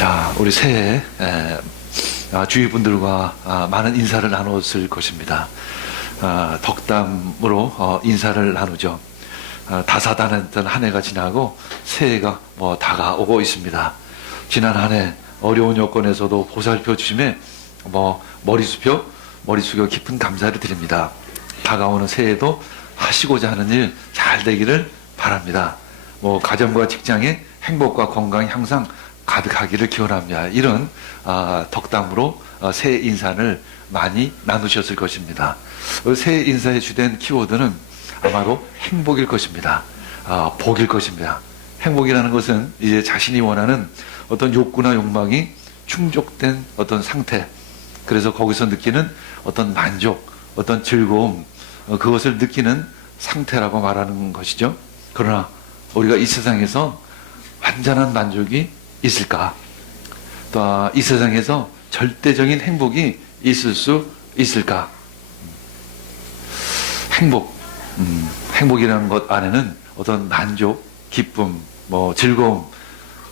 자, 우리 새해 주위 분들과 많은 인사를 나눴을 것입니다. 덕담으로 인사를 나누죠. 다사다난했던 한 해가 지나고 새해가 다가오고 있습니다. 지난 한 해 어려운 여건에서도 보살펴 주심에 머리 숙여 깊은 감사를 드립니다. 다가오는 새해도 하시고자 하는 일 잘 되기를 바랍니다. 가정과 직장에 행복과 건강이 항상 가득하기를 기원합니다. 이런 덕담으로 새해 인사를 많이 나누셨을 것입니다. 새해 인사의 주된 키워드는 아마도 행복일 것입니다. 복일 것입니다. 행복이라는 것은 이제 자신이 원하는 어떤 욕구나 욕망이 충족된 어떤 상태, 그래서 거기서 느끼는 어떤 만족, 어떤 즐거움, 그것을 느끼는 상태라고 말하는 것이죠. 그러나 우리가 이 세상에서 완전한 만족이 있을까? 또 이 세상에서 절대적인 행복이 있을 수 있을까? 행복이라는 것 안에는 어떤 만족, 기쁨, 즐거움,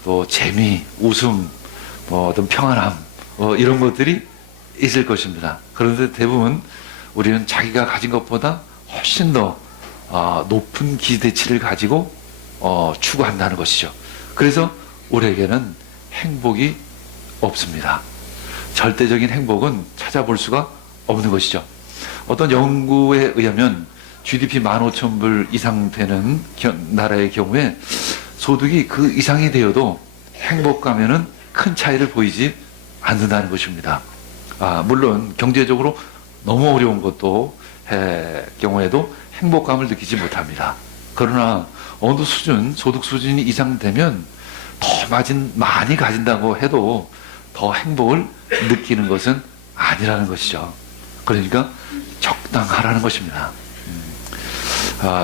또 재미, 웃음, 어떤 평안함, 이런 것들이 있을 것입니다. 그런데 대부분 우리는 자기가 가진 것보다 훨씬 더 높은 기대치를 가지고 추구한다는 것이죠. 그래서 우리에게는 행복이 없습니다. 절대적인 행복은 찾아볼 수가 없는 것이죠. 어떤 연구에 의하면 GDP 15,000불 이상 되는 나라의 경우에 소득이 그 이상이 되어도 행복감에는 큰 차이를 보이지 않는다는 것입니다. 물론 경제적으로 너무 어려운 것도 경우에도 행복감을 느끼지 못합니다. 그러나 어느 수준, 소득 수준이 이상 되면 더 많이 가진다고 해도 더 행복을 느끼는 것은 아니라는 것이죠. 그러니까 적당하라는 것입니다.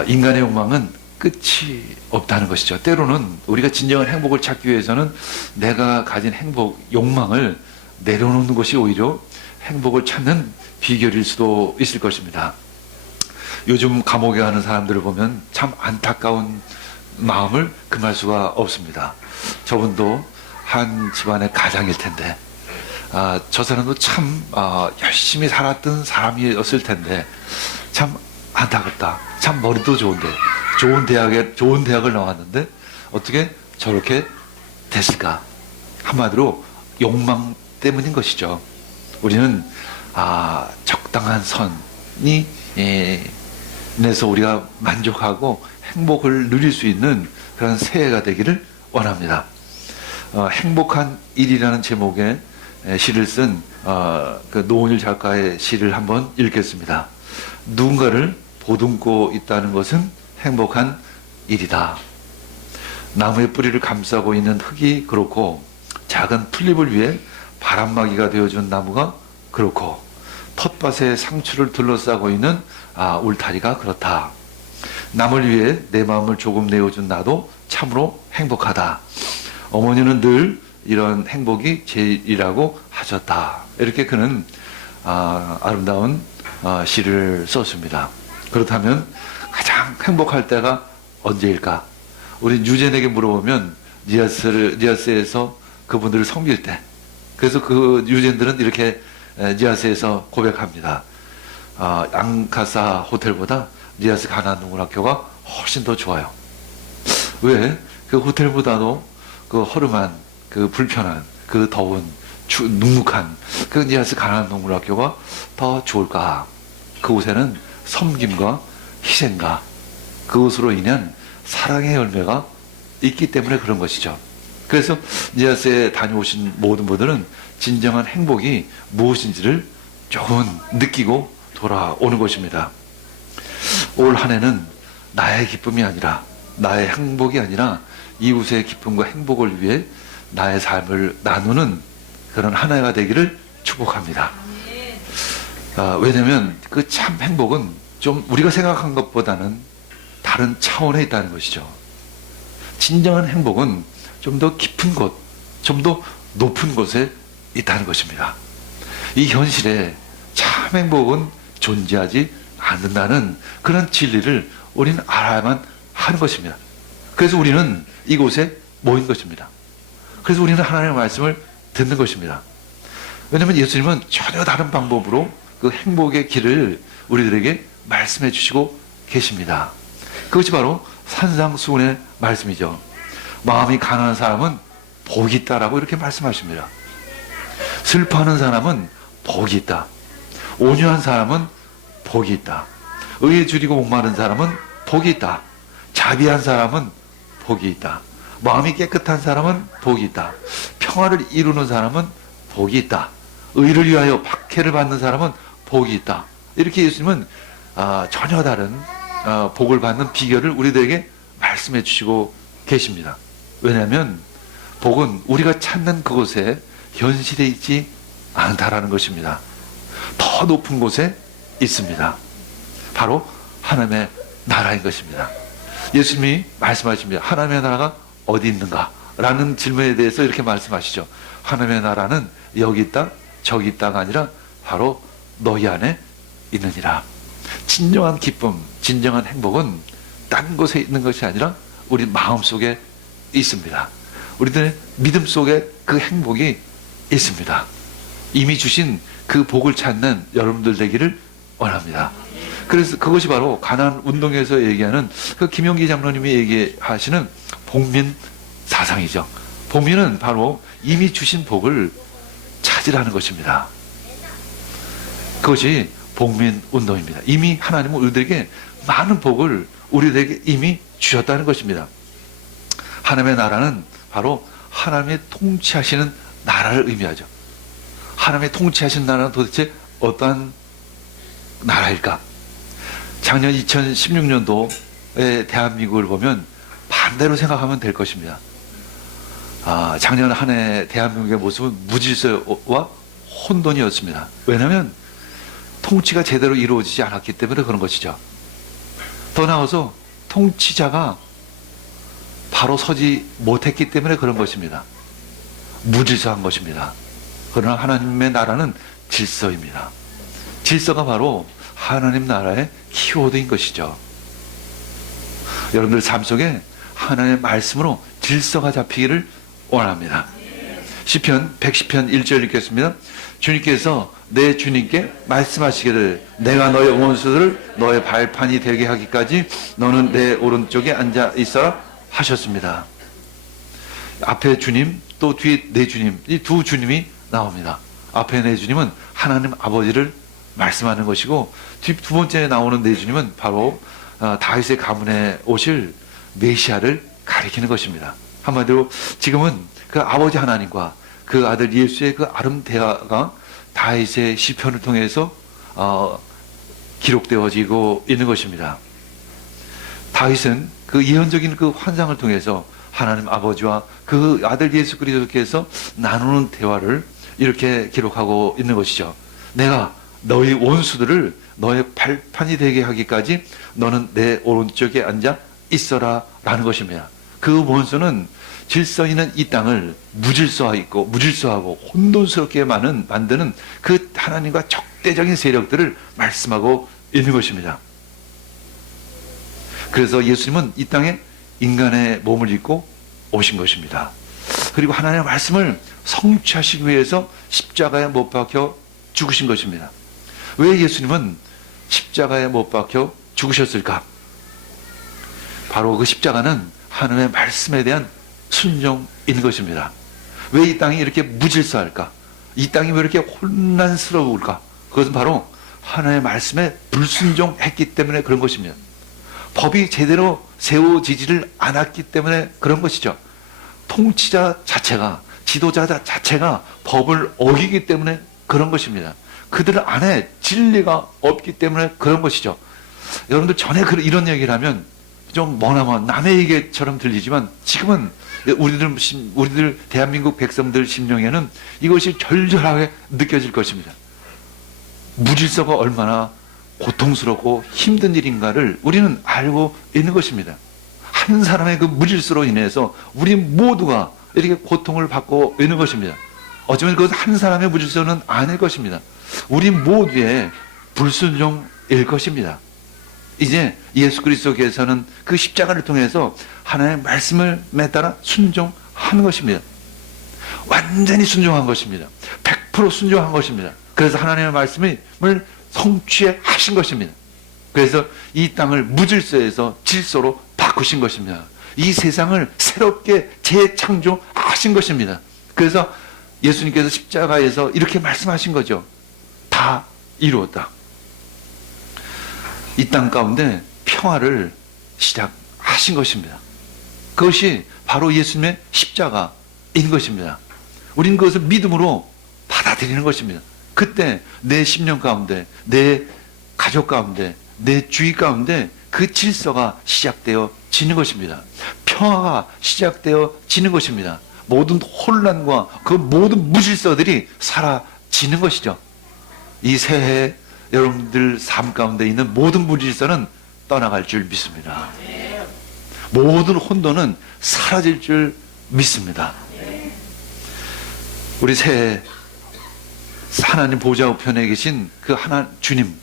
인간의 욕망은 끝이 없다는 것이죠. 때로는 우리가 진정한 행복을 찾기 위해서는 내가 가진 욕망을 내려놓는 것이 오히려 행복을 찾는 비결일 수도 있을 것입니다. 요즘 감옥에 가는 사람들을 보면 참 안타까운 마음을 금할 수가 없습니다. 저분도 한 집안의 가장일 텐데, 저 사람도 참 열심히 살았던 사람이었을 텐데 참 안타깝다. 참 머리도 좋은데 좋은 대학을 나왔는데 어떻게 저렇게 됐을까? 한마디로 욕망 때문인 것이죠. 우리는 적당한 선이 내서 우리가 만족하고 행복을 누릴 수 있는 그런 새해가 되기를 원합니다. 행복한 일이라는 제목의 시를 쓴 그 노은일 작가의 시를 한번 읽겠습니다. 누군가를 보듬고 있다는 것은 행복한 일이다. 나무의 뿌리를 감싸고 있는 흙이 그렇고, 작은 풀잎을 위해 바람막이가 되어준 나무가 그렇고, 텃밭에 상추를 둘러싸고 있는 울타리가 그렇다. 남을 위해 내 마음을 조금 내어준 나도 참으로 행복하다. 어머니는 늘 이런 행복이 제일이라고 하셨다. 이렇게 그는 아름다운 시를 썼습니다. 그렇다면 가장 행복할 때가 언제일까? 우리 유젠에게 물어보면 니아스에서 그분들을 섬길 때, 그래서 그 유젠들은 이렇게 니아스에서 고백합니다. 앙카사 호텔보다 니아스 가나안농군학교가 훨씬 더 좋아요. 왜? 그 호텔보다도 그 허름한, 그 불편한, 그 더운, 눅눅한 그 니아스 가나안농군학교가 더 좋을까? 그곳에는 섬김과 희생과 그것으로 인한 사랑의 열매가 있기 때문에 그런 것이죠. 그래서 니아스에 다녀오신 모든 분들은 진정한 행복이 무엇인지를 조금 느끼고 돌아오는 것입니다. 올 한 해는 나의 기쁨이 아니라, 나의 행복이 아니라 이웃의 기쁨과 행복을 위해 나의 삶을 나누는 그런 한 해가 되기를 축복합니다. 왜냐하면 그 참 행복은 좀 우리가 생각한 것보다는 다른 차원에 있다는 것이죠. 진정한 행복은 좀 더 깊은 곳, 좀 더 높은 곳에 있다는 것입니다. 이 현실에 참 행복은 존재하지 않는다는 그런 진리를 우리는 알아야만 하는 것입니다. 그래서 우리는 이곳에 모인 것입니다. 그래서 우리는 하나님의 말씀을 듣는 것입니다. 왜냐하면 예수님은 전혀 다른 방법으로 그 행복의 길을 우리들에게 말씀해 주시고 계십니다. 그것이 바로 산상수훈의 말씀이죠. 마음이 가난한 사람은 복이 있다라고 이렇게 말씀하십니다. 슬퍼하는 사람은 복이 있다. 온유한 사람은 복이 있다. 의에 줄이고 목마른 사람은 복이 있다. 자비한 사람은 복이 있다. 마음이 깨끗한 사람은 복이 있다. 평화를 이루는 사람은 복이 있다. 의를 위하여 박해를 받는 사람은 복이 있다. 이렇게 예수님은 전혀 다른 복을 받는 비결을 우리들에게 말씀해 주시고 계십니다. 왜냐하면 복은 우리가 찾는 그곳에 현실에 있지 않다라는 것입니다. 더 높은 곳에 있습니다. 바로 하나님의 나라인 것입니다. 예수님이 말씀하십니다. 하나님의 나라가 어디 있는가? 라는 질문에 대해서 이렇게 말씀하시죠. 하나님의 나라는 여기 있다, 저기 있다가 아니라 바로 너희 안에 있느니라. 진정한 기쁨, 진정한 행복은 딴 곳에 있는 것이 아니라 우리 마음속에 있습니다. 우리들의 믿음 속에 그 행복이 있습니다. 이미 주신 그 복을 찾는 여러분들 되기를 원합니다. 그래서 그것이 바로 가나안 운동에서 얘기하는 그 김용기 장로님이 얘기하시는 복민 사상이죠. 복민은 바로 이미 주신 복을 찾으라는 것입니다. 그것이 복민 운동입니다. 이미 하나님은 우리들에게 많은 복을 우리들에게 이미 주셨다는 것입니다. 하나님의 나라는 바로 하나님의 통치하시는 나라를 의미하죠. 하나님의 통치하시는 나라는 도대체 어떠한 나라일까? 작년 2016년도에 대한민국을 보면 반대로 생각하면 될 것입니다. 작년 한 해 대한민국의 모습은 무질서와 혼돈이었습니다. 왜냐하면 통치가 제대로 이루어지지 않았기 때문에 그런 것이죠. 더 나아가서 통치자가 바로 서지 못했기 때문에 그런 것입니다. 무질서한 것입니다. 그러나 하나님의 나라는 질서입니다. 질서가 바로 하나님 나라의 키워드인 것이죠. 여러분들 삶 속에 하나님의 말씀으로 질서가 잡히기를 원합니다. 시편 110편 1절 읽겠습니다. 주님께서 내 주님께 말씀하시기를 내가 너의 원수들을 너의 발판이 되게 하기까지 너는 내 오른쪽에 앉아 있어라 하셨습니다. 앞에 주님 또 뒤에 내 주님, 이 두 주님이 나옵니다. 앞에 내 주님은 하나님 아버지를 말씀하는 것이고 두 번째 나오는 내 주님은 바로 다윗의 가문에 오실 메시아를 가리키는 것입니다. 한마디로 지금은 그 아버지 하나님과 그 아들 예수의 그 아름 대화가 다윗의 시편을 통해서 기록되어지고 있는 것입니다. 다윗은 그 예언적인 그 환상을 통해서 하나님 아버지와 그 아들 예수 그리스도께서 나누는 대화를 이렇게 기록하고 있는 것이죠. 내가 너희 원수들을 너의 발판이 되게 하기까지 너는 내 오른쪽에 앉아 있어라 라는 것입니다. 그 원수는 질서 있는 이 땅을 무질서하고 혼돈스럽게 만드는 그 하나님과 적대적인 세력들을 말씀하고 있는 것입니다. 그래서 예수님은 이 땅에 인간의 몸을 입고 오신 것입니다. 그리고 하나님의 말씀을 성취하시기 위해서 십자가에 못 박혀 죽으신 것입니다. 왜 예수님은 십자가에 못 박혀 죽으셨을까? 바로 그 십자가는 하나님의 말씀에 대한 순종인 것입니다. 왜 이 땅이 이렇게 무질서할까? 이 땅이 왜 이렇게 혼란스러울까? 그것은 바로 하나님의 말씀에 불순종했기 때문에 그런 것입니다. 법이 제대로 세워지지를 않았기 때문에 그런 것이죠. 통치자 자체가, 지도자 자체가 법을 어기기 때문에 그런 것입니다. 그들 안에 진리가 없기 때문에 그런 것이죠. 여러분들 전에 이런 얘기를 하면 좀 머나먼 남의 얘기처럼 들리지만 지금은 우리들 대한민국 백성들 심령에는 이것이 절절하게 느껴질 것입니다. 무질서가 얼마나 고통스럽고 힘든 일인가를 우리는 알고 있는 것입니다. 한 사람의 그 무질서로 인해서 우리 모두가 이렇게 고통을 받고 있는 것입니다. 어쩌면 그것 한 사람의 무질서는 아닐 것입니다. 우리 모두의 불순종일 것입니다. 이제 예수 그리스도께서는 그 십자가를 통해서 하나님의 말씀을 따라 순종하는 것입니다. 완전히 순종한 것입니다. 100% 순종한 것입니다. 그래서 하나님의 말씀을 성취해 하신 것입니다. 그래서 이 땅을 무질서에서 질서로 바꾸신 것입니다. 이 세상을 새롭게 재창조하신 것입니다. 그래서 예수님께서 십자가에서 이렇게 말씀하신 거죠. 다 이루었다. 이 땅 가운데 평화를 시작하신 것입니다. 그것이 바로 예수님의 십자가인 것입니다. 우리는 그것을 믿음으로 받아들이는 것입니다. 그때 내 심령 가운데, 내 가족 가운데, 내 주위 가운데 그 질서가 시작되어지는 것입니다. 평화가 시작되어지는 것입니다. 모든 혼란과 그 모든 무질서들이 사라지는 것이죠. 이 새해 여러분들 삶 가운데 있는 모든 무질서는 떠나갈 줄 믿습니다. 모든 혼돈은 사라질 줄 믿습니다. 우리 새해 하나님 보좌 우편에 계신 그 주님,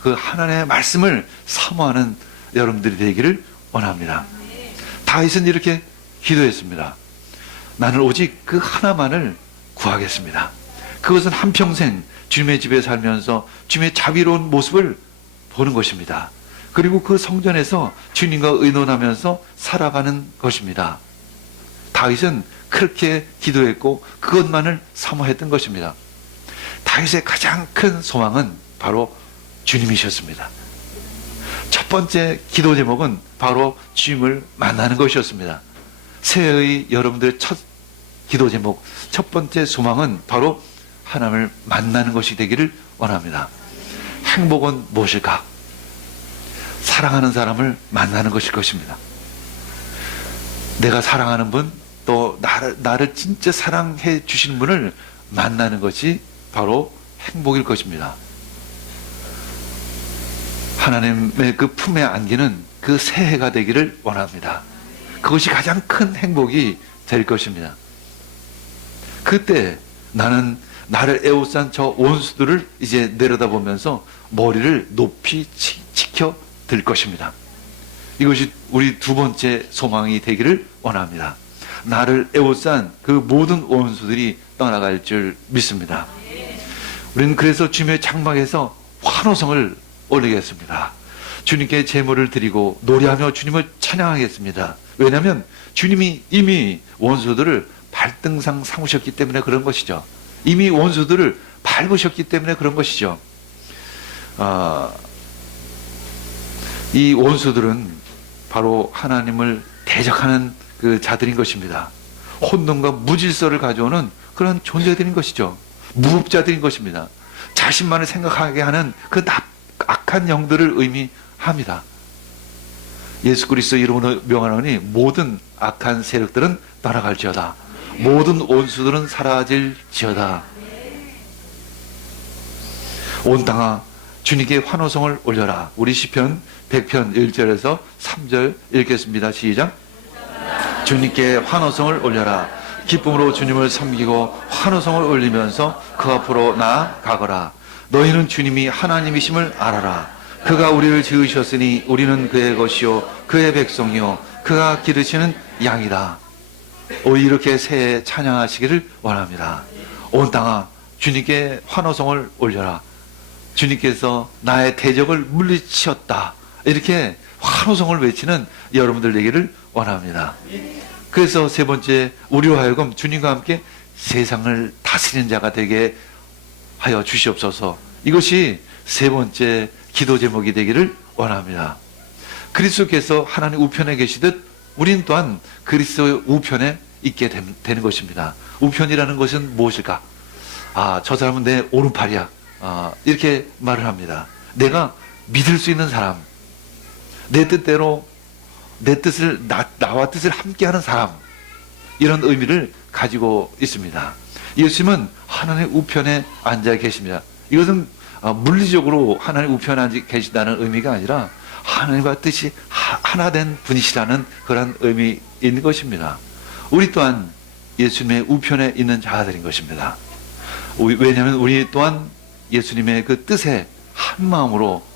그 하나님의 말씀을 사모하는 여러분들이 되기를 원합니다. 다윗은 이렇게 기도했습니다. 나는 오직 그 하나만을 구하겠습니다. 그것은 한평생 주님의 집에 살면서 주님의 자비로운 모습을 보는 것입니다. 그리고 그 성전에서 주님과 의논하면서 살아가는 것입니다. 다윗은 그렇게 기도했고 그것만을 사모했던 것입니다. 다윗의 가장 큰 소망은 바로 주님이셨습니다. 첫 번째 기도 제목은 바로 주님을 만나는 것이었습니다. 새해의 여러분들의 첫 기도 제목, 첫 번째 소망은 바로 하나님을 만나는 것이 되기를 원합니다. 행복은 무엇일까? 사랑하는 사람을 만나는 것일 것입니다. 내가 사랑하는 분, 또 나를 진짜 사랑해 주시는 분을 만나는 것이 바로 행복일 것입니다. 하나님의 그 품에 안기는 그 새해가 되기를 원합니다. 그것이 가장 큰 행복이 될 것입니다. 그때 나는 나를 에워싼 저 원수들을 이제 내려다보면서 머리를 높이 지켜 들 것입니다. 이것이 우리 두 번째 소망이 되기를 원합니다. 나를 에워싼 그 모든 원수들이 떠나갈 줄 믿습니다. 우리는 그래서 주님의 장막에서 환호성을 올리겠습니다. 주님께 제물을 드리고 노래하며 주님을 찬양하겠습니다. 왜냐하면 주님이 이미 원수들을 발등상 삼으셨기 때문에 그런 것이죠. 이미 원수들을 밟으셨기 때문에 그런 것이죠. 이 원수들은 바로 하나님을 대적하는 그 자들인 것입니다. 혼돈과 무질서를 가져오는 그런 존재들인 것이죠. 무법자들인 것입니다. 자신만을 생각하게 하는 그 악한 영들을 의미합니다. 예수 그리스도 이름으로 명하노니 모든 악한 세력들은 떠나갈지어다. 모든 원수들은 사라질지어다. 온 땅아 주님께 환호성을 올려라. 우리 시편 100편 1절에서 3절 읽겠습니다. 시작. 주님께 환호성을 올려라. 기쁨으로 주님을 섬기고 환호성을 올리면서 그 앞으로 나아가거라. 너희는 주님이 하나님이심을 알아라. 그가 우리를 지으셨으니 우리는 그의 것이요 그의 백성이요 그가 기르시는 양이다. 이렇게 새해 찬양하시기를 원합니다. 온 땅아 주님께 환호성을 올려라. 주님께서 나의 대적을 물리치셨다. 이렇게 환호성을 외치는 여러분들 되기를 원합니다. 그래서 세 번째, 우리로 하여금 주님과 함께 세상을 다스리는 자가 되게 하여 주시옵소서. 이것이 세 번째 기도 제목이 되기를 원합니다. 그리스도께서 하나님 우편에 계시듯 우린 또한 그리스도의 우편에 있게 되는 것입니다. 우편이라는 것은 무엇일까? 저 사람은 내 오른팔이야. 이렇게 말을 합니다. 내가 믿을 수 있는 사람, 내 뜻대로 내 뜻을 나와 뜻을 함께하는 사람, 이런 의미를 가지고 있습니다. 예수님은 하나님의 우편에 앉아 계십니다. 이것은 물리적으로 하나님 우편에 앉아 계시다는 의미가 아니라 하나님과 뜻이 하나 된 분이시라는 그런 의미 있는 것입니다. 우리 또한 예수님의 우편에 있는 자들인 것입니다. 왜냐하면 우리 또한 예수님의 그 뜻에 한 마음으로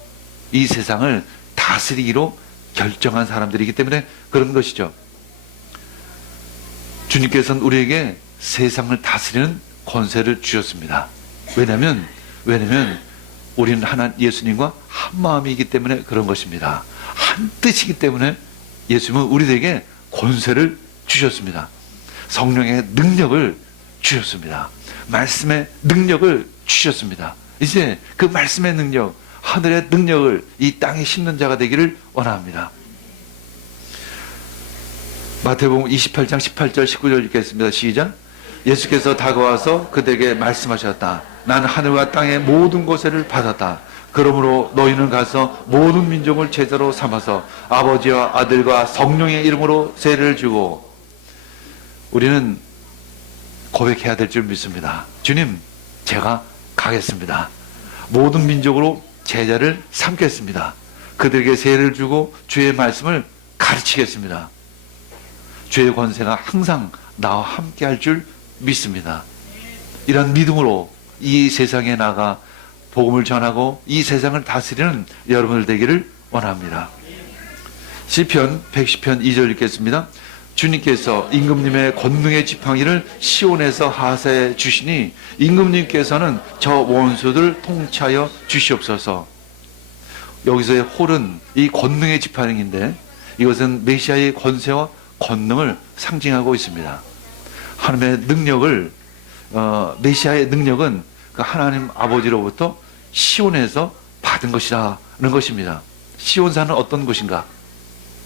이 세상을 다스리기로 결정한 사람들이기 때문에 그런 것이죠. 주님께서는 우리에게 세상을 다스리는 권세를 주셨습니다. 왜냐하면 우리는 예수님과 한 마음이기 때문에 그런 것입니다. 한 뜻이기 때문에 예수님은 우리에게 권세를 주셨습니다. 성령의 능력을 주셨습니다. 말씀의 능력을 주셨습니다. 이제 그 말씀의 능력, 하늘의 능력을 이 땅에 심는 자가 되기를 원합니다. 마태복음 28장 18절 19절 읽겠습니다. 시작. 예수께서 다가와서 그들에게 말씀하셨다. 나는 하늘과 땅의 모든 권세를 받았다. 그러므로 너희는 가서 모든 민족을 제자로 삼아서 아버지와 아들과 성령의 이름으로 세례를 주고, 우리는 고백해야 될 줄 믿습니다. 주님, 제가 가겠습니다. 모든 민족으로 제자를 삼겠습니다. 그들에게 세례를 주고 주의 말씀을 가르치겠습니다. 주의 권세가 항상 나와 함께 할 줄 믿습니다. 이런 믿음으로 이 세상에 나가 복음을 전하고 이 세상을 다스리는 여러분들 되기를 원합니다. 시편 110편 2절 읽겠습니다. 주님께서 임금님의 권능의 지팡이를 시온에서 하사해 주시니 임금님께서는 저 원수들 통치하여 주시옵소서. 여기서의 홀은 이 권능의 지팡이인데, 이것은 메시아의 권세와 권능을 상징하고 있습니다. 하나님의 능력을, 메시아의 능력은 그 하나님 아버지로부터 시온에서 받은 것이라는 것입니다. 시온산은 어떤 곳인가?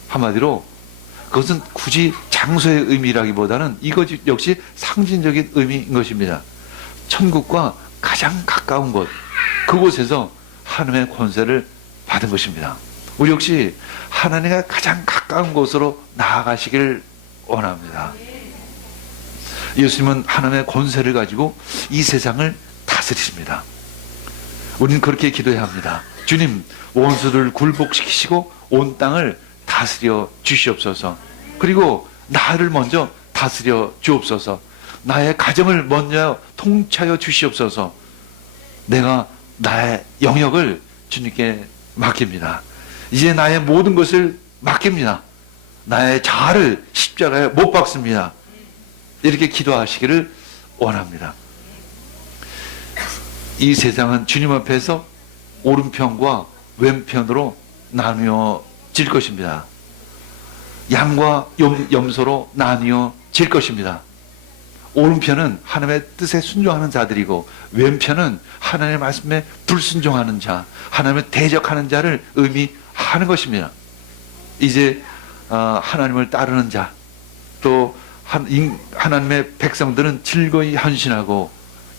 한마디로 그것은 굳이 장소의 의미라기보다는 이것 역시 상징적인 의미인 것입니다. 천국과 가장 가까운 곳, 그곳에서 하나님의 권세를 받은 것입니다. 우리 역시 하나님과 가장 가까운 곳으로 나아가시길 원합니다. 예수님은 하나님의 권세를 가지고 이 세상을 다스리십니다. 우리는 그렇게 기도해야 합니다. 주님, 원수들을 굴복시키시고 온 땅을 다스려 주시옵소서. 그리고 나를 먼저 다스려 주옵소서. 나의 가정을 먼저 통치하여 주시옵소서. 내가 나의 영역을 주님께 맡깁니다. 이제 나의 모든 것을 맡깁니다. 나의 자아를 십자가에 못 박습니다. 이렇게 기도하시기를 원합니다. 이 세상은 주님 앞에서 오른편과 왼편으로 나뉘어질 것입니다. 양과 염소로 나뉘어질 것입니다. 오른편은 하나님의 뜻에 순종하는 자들이고, 왼편은 하나님의 말씀에 불순종하는 자, 하나님을 대적하는 자를 의미하는 것입니다. 이제 하나님을 따르는 자, 또 하나님의 백성들은 즐거이 헌신하고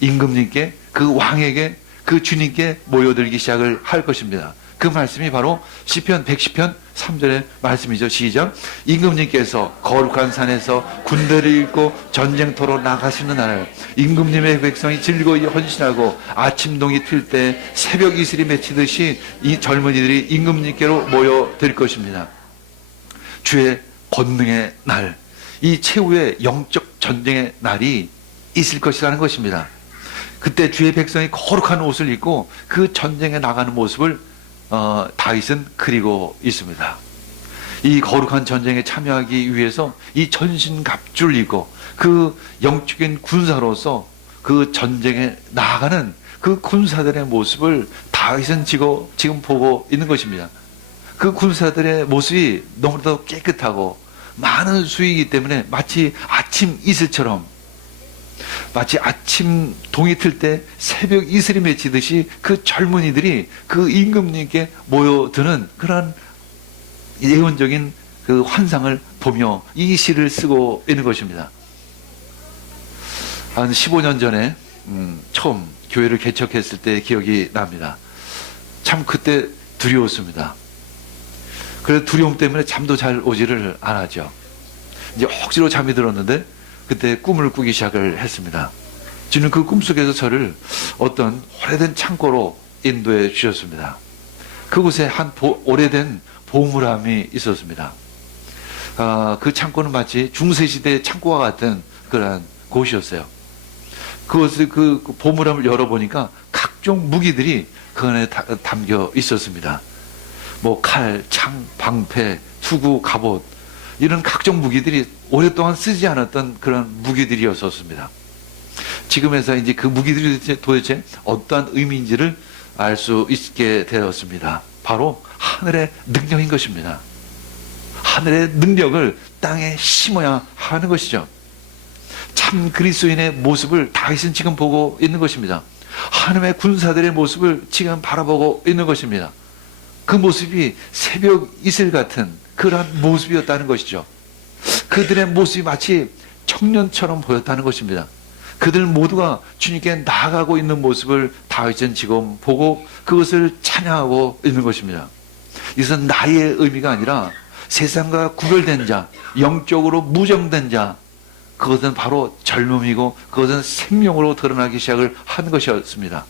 임금님께, 그 왕에게, 그 주님께 모여들기 시작을 할 것입니다. 그 말씀이 바로 시편 110편 3절의 말씀이죠. 시작. 임금님께서 거룩한 산에서 군대를 읽고 전쟁터로 나가시는 날, 임금님의 백성이 즐거이 헌신하고 아침동이 틀 때 새벽 이슬이 맺히듯이 이 젊은이들이 임금님께로 모여들 것입니다. 주의 권능의 날, 이 최후의 영적 전쟁의 날이 있을 것이라는 것입니다. 그때 주의 백성이 거룩한 옷을 입고 그 전쟁에 나가는 모습을 다윗은 그리고 있습니다. 이 거룩한 전쟁에 참여하기 위해서 이 전신갑주를 입고 그 영적인 군사로서 그 전쟁에 나아가는 그 군사들의 모습을 다윗은 지금 보고 있는 것입니다. 그 군사들의 모습이 너무나도 깨끗하고 많은 수이기 때문에 마치 아침 이슬처럼, 마치 아침 동이 틀 때 새벽 이슬이 맺히듯이 그 젊은이들이 그 임금님께 모여드는 그런 예언적인 그 환상을 보며 이 시를 쓰고 있는 것입니다. 한 15년 전에 처음 교회를 개척했을 때 기억이 납니다. 참 그때 두려웠습니다. 그래서 두려움 때문에 잠도 잘 오지를 않았죠. 이제 억지로 잠이 들었는데 그때 꿈을 꾸기 시작을 했습니다. 주는 그 꿈속에서 저를 어떤 오래된 창고로 인도해 주셨습니다. 그곳에 한 오래된 보물함이 있었습니다. 그 창고는 마치 중세시대의 창고와 같은 그런 곳이었어요. 그것을 그 보물함을 열어보니까 각종 무기들이 그 안에 담겨 있었습니다. 뭐 칼, 창, 방패, 투구, 갑옷, 이런 각종 무기들이 오랫동안 쓰지 않았던 그런 무기들이었었습니다. 지금에서 이제 그 무기들이 도대체 어떠한 의미인지를 알 수 있게 되었습니다. 바로 하늘의 능력인 것입니다. 하늘의 능력을 땅에 심어야 하는 것이죠. 참 그리스도인의 모습을 다윗은 지금 보고 있는 것입니다. 하나님의 군사들의 모습을 지금 바라보고 있는 것입니다. 그 모습이 새벽 이슬 같은 그러한 모습이었다는 것이죠. 그들의 모습이 마치 청년처럼 보였다는 것입니다. 그들 모두가 주님께 나아가고 있는 모습을 다윗은 지금 보고 그것을 찬양하고 있는 것입니다. 이것은 나이의 의미가 아니라 세상과 구별된 자, 영적으로 무정된 자, 그것은 바로 젊음이고 그것은 생명으로 드러나기 시작을 하는 것이었습니다.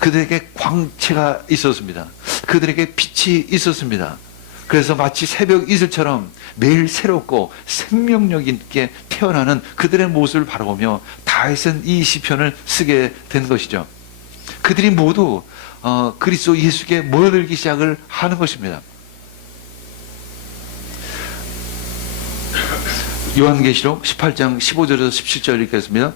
그들에게 광채가 있었습니다. 그들에게 빛이 있었습니다. 그래서 마치 새벽 이슬처럼 매일 새롭고 생명력 있게 태어나는 그들의 모습을 바라보며 다윗은 이 시편을 쓰게 된 것이죠. 그들이 모두 그리스도 예수께 모여들기 시작을 하는 것입니다. 요한계시록 18장 15절에서 17절 읽겠습니다.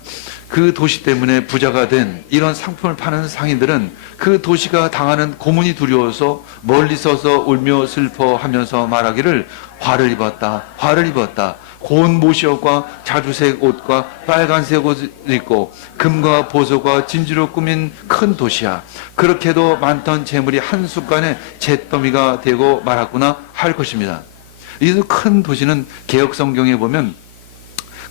그 도시 때문에 부자가 된 이런 상품을 파는 상인들은 그 도시가 당하는 고문이 두려워서 멀리 서서 울며 슬퍼하면서 말하기를 화를 입었다, 화를 입었다. 고운 모시옷과 자주색 옷과 빨간색 옷을 입고 금과 보석과 진주로 꾸민 큰 도시야. 그렇게도 많던 재물이 한순간에 잿더미가 되고 말았구나 할 것입니다. 이 큰 도시는 개역 성경에 보면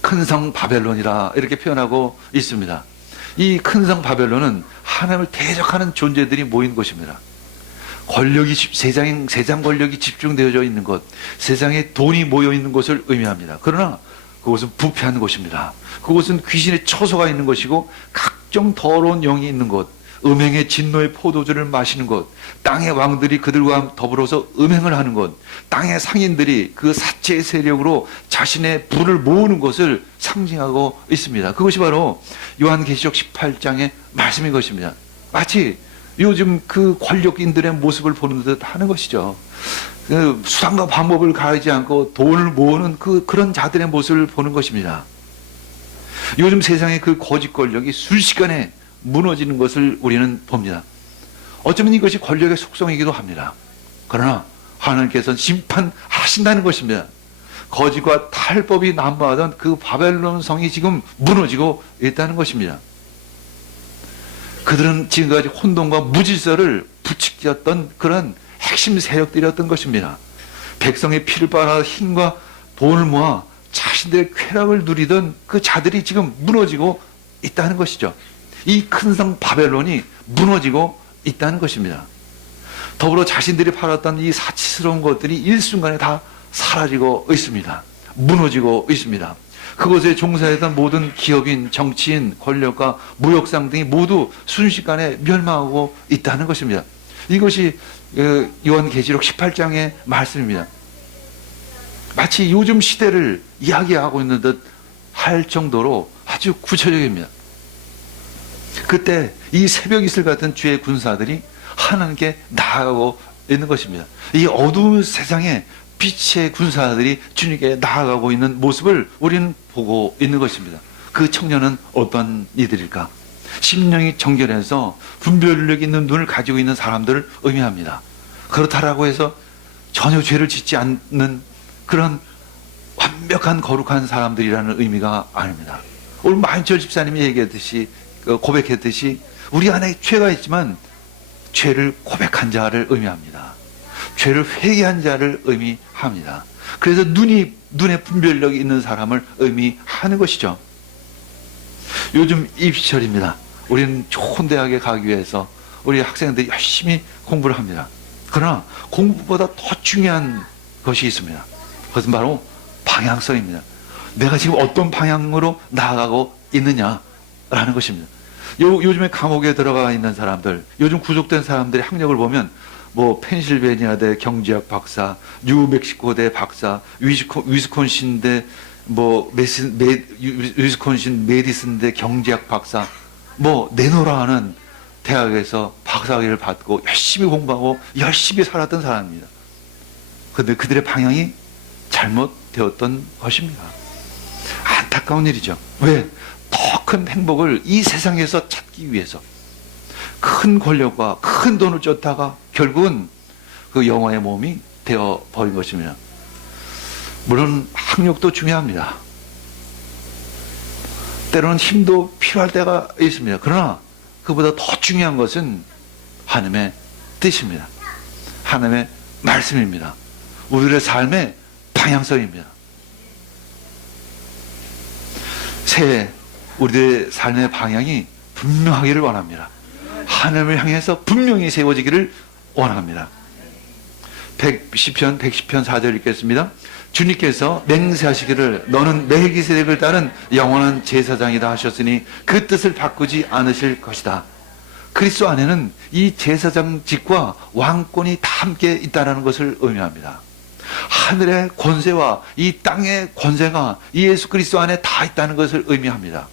큰 성 바벨론이라 이렇게 표현하고 있습니다. 이 큰 성 바벨론은 하나님을 대적하는 존재들이 모인 곳입니다. 권력이 세상 권력이 집중되어져 있는 곳, 세상에 돈이 모여 있는 곳을 의미합니다. 그러나 그곳은 부패한 곳입니다. 그곳은 귀신의 처소가 있는 것이고 각종 더러운 영이 있는 곳, 음행의 진노의 포도주를 마시는 곳, 땅의 왕들이 그들과 더불어서 음행을 하는 곳, 땅의 상인들이 그 사체의 세력으로 자신의 부를 모으는 것을 상징하고 있습니다. 그것이 바로 요한계시록 18장의 말씀인 것입니다. 마치 요즘 그 권력인들의 모습을 보는 듯 하는 것이죠. 그 수단과 방법을 가하지 않고 돈을 모으는 그런 자들의 모습을 보는 것입니다. 요즘 세상의 그 거짓 권력이 순식간에 무너지는 것을 우리는 봅니다. 어쩌면 이것이 권력의 속성이기도 합니다. 그러나 하나님께서는 심판하신다는 것입니다. 거짓과 탈법이 난무하던 그 바벨론 성이 지금 무너지고 있다는 것입니다. 그들은 지금까지 혼돈과 무질서를 부추겼던 그런 핵심 세력들이었던 것입니다. 백성의 피를 빨아 힘과 돈을 모아 자신들의 쾌락을 누리던 그 자들이 지금 무너지고 있다는 것이죠. 이 큰 성 바벨론이 무너지고 있다는 것입니다. 더불어 자신들이 팔았던 이 사치스러운 것들이 일순간에 다 사라지고 있습니다. 무너지고 있습니다. 그곳에 종사했던 모든 기업인, 정치인, 권력가, 무역상 등이 모두 순식간에 멸망하고 있다는 것입니다. 이것이 요한계시록 18장의 말씀입니다. 마치 요즘 시대를 이야기하고 있는 듯 할 정도로 아주 구체적입니다. 그때 이 새벽 이슬 같은 주의 군사들이 하나님께 나아가고 있는 것입니다. 이 어두운 세상에 빛의 군사들이 주님께 나아가고 있는 모습을 우리는 보고 있는 것입니다. 그 청년은 어떤 이들일까? 심령이 정결해서 분별력 있는 눈을 가지고 있는 사람들을 의미합니다. 그렇다라고 해서 전혀 죄를 짓지 않는 그런 완벽한 거룩한 사람들이라는 의미가 아닙니다. 오늘 만철 집사님이 얘기했듯이 고백했듯이 우리 안에 죄가 있지만 죄를 고백한 자를 의미합니다. 죄를 회개한 자를 의미합니다. 그래서 눈에 분별력이 있는 사람을 의미하는 것이죠. 요즘 입시철입니다. 우리는 좋은 대학에 가기 위해서 우리 학생들이 열심히 공부를 합니다. 그러나 공부보다 더 중요한 것이 있습니다. 그것은 바로 방향성입니다. 내가 지금 어떤 방향으로 나아가고 있느냐라는 것입니다. 요즘에 감옥에 들어가 있는 사람들, 요즘 구속된 사람들의 학력을 보면 뭐 펜실베니아대 경제학 박사, 뉴멕시코대 박사, 위스콘신대 위스콘신 메디슨대 경제학 박사, 뭐 내노라 하는 대학에서 박사학위를 받고 열심히 공부하고 열심히 살았던 사람입니다. 그런데 그들의 방향이 잘못되었습니다. 되었던 것입니다. 안타까운 일이죠. 왜? 더 큰 행복을 이 세상에서 찾기 위해서 큰 권력과 큰 돈을 쫓다가 결국은 그 영화의 몸이 되어버린 것입니다. 물론 학력도 중요합니다. 때로는 힘도 필요할 때가 있습니다. 그러나 그보다 더 중요한 것은 하나님의 뜻입니다. 하나님의 말씀입니다. 우리의 삶의 방향성입니다. 새해 우리의 삶의 방향이 분명하기를 원합니다. 하나님을 향해서 분명히 세워지기를 원합니다. 시편 110편 4절 읽겠습니다. 주님께서 맹세하시기를 너는 멜기세덱을 따른 영원한 제사장이다 하셨으니 그 뜻을 바꾸지 않으실 것이다. 그리스도 안에는 이 제사장직과 왕권이 다 함께 있다는 것을 의미합니다. 하늘의 권세와 이 땅의 권세가 이 예수 그리스도 안에 다 있다는 것을 의미합니다.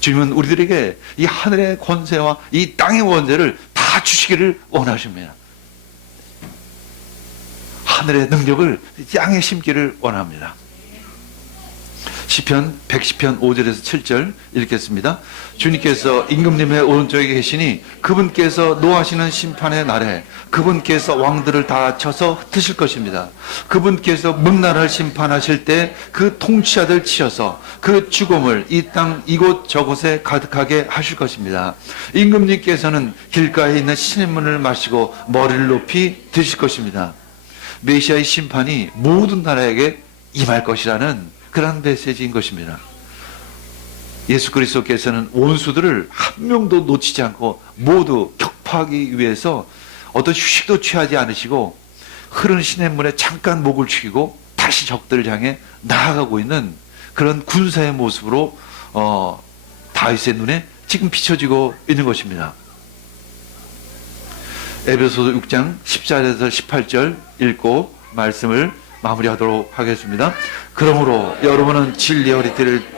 주님은 우리들에게 이 하늘의 권세와 이 땅의 권세를 다 주시기를 원하십니다. 하늘의 능력을 땅에 심기를 원합니다. 시편 110편 5절에서 7절 읽겠습니다. 주님께서 임금님의 오른쪽에 계시니 그분께서 노하시는 심판의 날에 그분께서 왕들을 다 쳐서 흩으실 것입니다. 그분께서 문나라를 심판하실 때 그 통치자들 치셔서 그 죽음을 이 땅 이곳 저곳에 가득하게 하실 것입니다. 임금님께서는 길가에 있는 시냇물을 마시고 머리를 높이 드실 것입니다. 메시아의 심판이 모든 나라에게 임할 것이라는 그런 메시지인 것입니다. 예수 그리스도께서는 원수들을 한 명도 놓치지 않고 모두 격파하기 위해서 어떤 휴식도 취하지 않으시고 흐르는 시냇물에 잠깐 목을 축이고 다시 적들을 향해 나아가고 있는 그런 군사의 모습으로 다윗의 눈에 지금 비춰지고 있는 것입니다. 에베소서 6장 14절에서 18절 읽고 말씀을 마무리하도록 하겠습니다. 그러므로 여러분은 진리의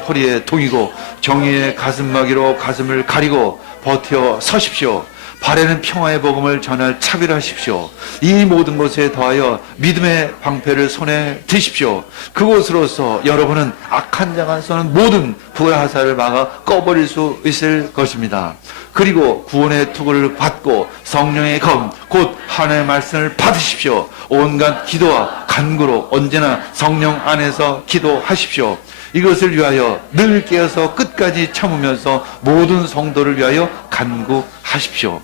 허리에 동이고 정의의 가슴막이로 가슴을 가리고 버텨 서십시오. 발에는 평화의 복음을 전할 차별하십시오. 이 모든 것에 더하여 믿음의 방패를 손에 드십시오. 그것으로서 여러분은 악한 자가 쏘는 모든 불화살을 막아 꺼버릴 수 있을 것입니다. 그리고 구원의 투구를 받고 성령의 검, 곧 하나님의 말씀을 받으십시오. 온갖 기도와 간구로 언제나 성령 안에서 기도하십시오. 이것을 위하여 늘 깨어서 끝까지 참으면서 모든 성도를 위하여 간구하십시오.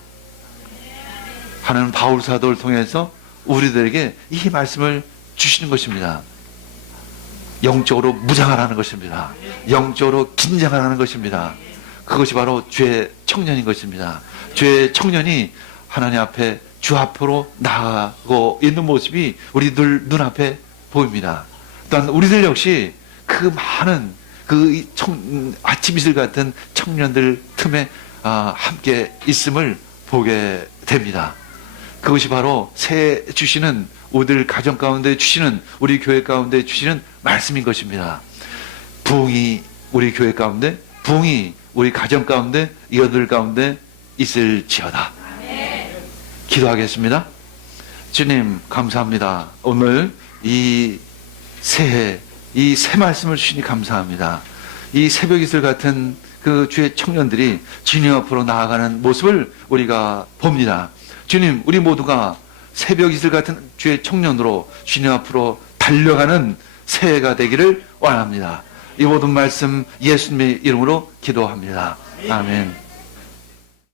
하나님 바울 사도를 통해서 우리들에게 이 말씀을 주시는 것입니다. 영적으로 무장하라는 것입니다. 영적으로 긴장하라는 것입니다. 그것이 바로 죄의 청년인 것입니다. 죄의 청년이 하나님 앞에 주 앞으로 나아가고 있는 모습이 우리들 눈앞에 보입니다. 또한 우리들 역시 그 많은 아침 이슬 같은 청년들 틈에 함께 있음을 보게 됩니다. 그것이 바로 새해 주시는 우리들 가정 가운데 주시는 우리 교회 가운데 주시는 말씀인 것입니다. 부흥이 우리 교회 가운데, 부흥이 우리 가정 가운데, 이어들 가운데 있을지어다. 기도하겠습니다. 주님 감사합니다. 오늘 이 새해 이 새 말씀을 주시니 감사합니다. 이 새벽 이슬 같은 그 주의 청년들이 주님 앞으로 나아가는 모습을 우리가 봅니다. 주님, 우리 모두가 새벽 이슬 같은 주의 청년으로 주님 앞으로 달려가는 새해가 되기를 원합니다. 이 모든 말씀 예수님의 이름으로 기도합니다. 아멘.